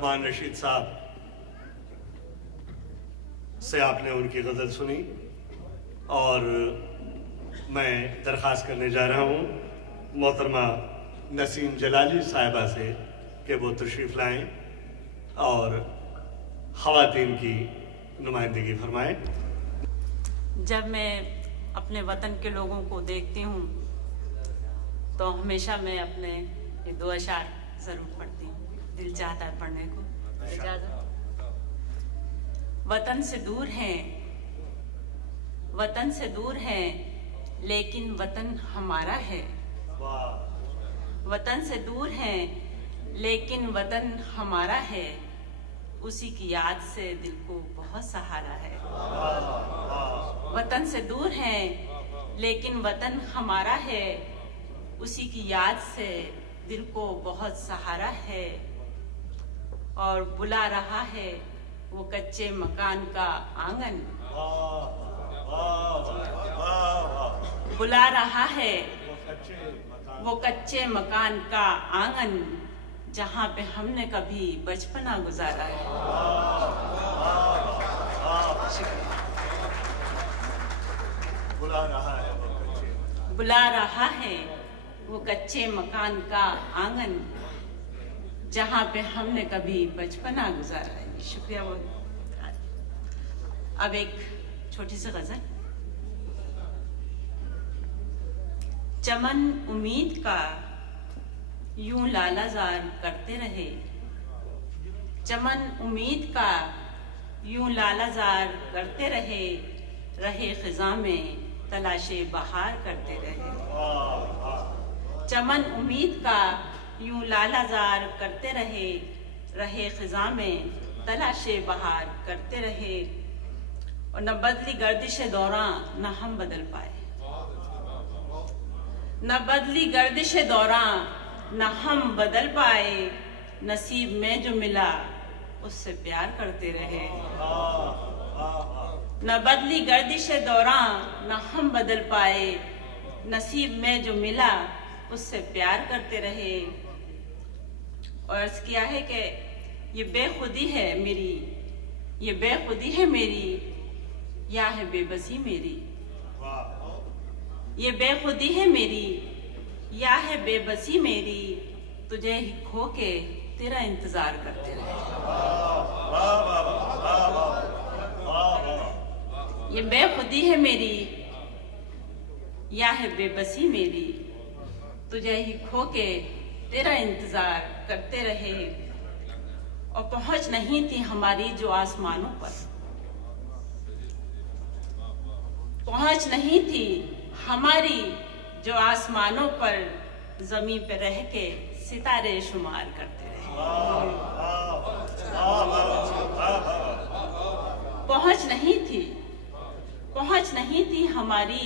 फरमान रशीद साहब से आपने उनकी गज़ल सुनी और मैं दरख्वास्त करने जा रहा हूँ मोहतरमा नसीम जलाली साहिबा से कि वो तशरीफ़ लाएं और ख़वातीन की नुमाइंदगी फरमाएं। जब मैं अपने वतन के लोगों को देखती हूँ तो हमेशा मैं अपने ये 2 अशार ज़रूर पढ़ती हूँ, दिल चाहता है पढ़ने को। इजाज़त। वतन से दूर हैं, वतन से दूर हैं, लेकिन वतन हमारा है। वतन से दूर हैं, लेकिन वतन हमारा है, उसी की याद से दिल को बहुत सहारा है। वतन से दूर हैं, लेकिन वतन हमारा है, उसी की याद से दिल को बहुत सहारा है। और बुला रहा है वो कच्चे मकान का आंगन, बुला रहा है वो कच्चे मकान का आंगन, जहाँ पे हमने कभी बचपना गुजारा है। बुला रहा है बुला रहा है वो कच्चे मकान का आंगन, जहाँ पे हमने कभी बचपना गुजारा है। शुक्रिया बहुत। अब एक छोटी सी गजल। चमन उम्मीद का यूं लालाजार करते रहे, चमन उम्मीद का यूं लालाजार करते रहे, रहे खिजा में तलाशे बहार करते रहे। चमन उम्मीद का यूं लालाजार करते रहे, रहे खिजा में तलाशे बहार करते रहे। और न बदली गर्दिश दौरां न हम बदल पाए, न बदली गर्दिश दौरां न हम बदल पाए, नसीब में जो मिला उससे प्यार करते रहे। न बदली गर्दिश दौरां न हम बदल पाए, नसीब में जो मिला उससे प्यार करते रहे। और अर्ज किया है कि ये बेखुदी है मेरी, ये बेखुदी है मेरी, या है बेबसी मेरी। ये बेखुदी है मेरी, या है बेबसी मेरी, तुझे ही खो के तेरा इंतजार करते रहे। ये बेखुदी है मेरी, या है बेबसी मेरी, तुझे ही खो के तेरा इंतजार करते रहे। और पहुंच नहीं थी हमारी जो आसमानों पर, पहुंच नहीं थी हमारी जो आसमानों पर, जमीन पे रह के सितारे शुमार करते रहे। पहुंच नहीं थी, पहुंच नहीं थी हमारी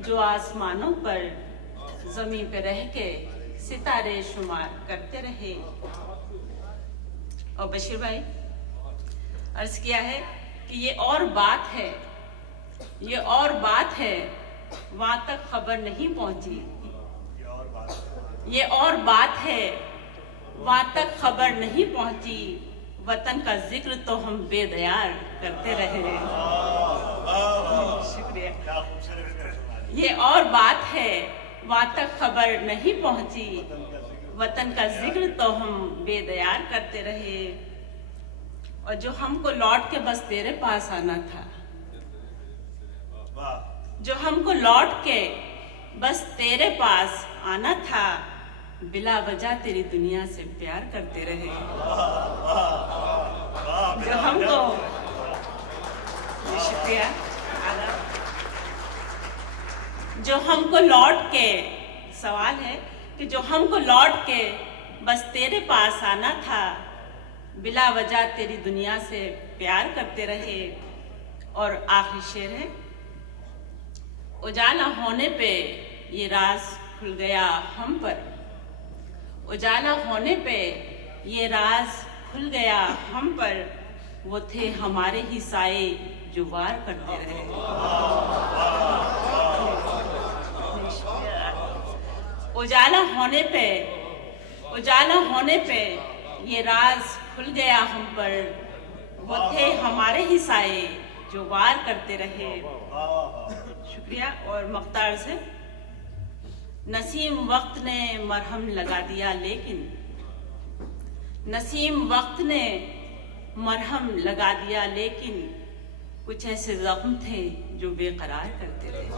जो आसमानों पर, जमीन पे रह के सितारे शुमार करते रहे। और बशीर भाई अर्ज किया है कि ये और बात है, ये और बात है, वहां तक खबर नहीं पहुंची। ये और बात है, वहां तक खबर नहीं पहुंची, वतन का जिक्र तो हम बेदयार करते रहे। शुक्रिया। ये और बात है, वहां तक खबर नहीं पहुंची, वतन का जिक्र तो हम बेदयार करते रहे। और जो हमको लौट के बस तेरे पास आना था, जो हमको लौट के बस तेरे पास आना था, बिला वजह तेरी दुनिया से प्यार करते रहे। जो हमको, शुक्रिया, जो हमको लौट के, सवाल है कि जो हमको लौट के बस तेरे पास आना था, बिला वजह तेरी दुनिया से प्यार करते रहे। और आखिरी शेर है, उजाला होने पे ये राज खुल गया हम पर, उजाला होने पे ये राज खुल गया हम पर, वो थे हमारे ही साए जो वार करते रहे। उजाला होने पे, उजाला होने पे ये राज खुल गया हम पर, वो थे हमारे ही साए जो वार करते रहे। शुक्रिया। और मख्तार से, नसीम वक्त ने मरहम लगा दिया लेकिन, नसीम वक्त ने मरहम लगा दिया लेकिन कुछ ऐसे जख्म थे जो बेकरार करते रहे।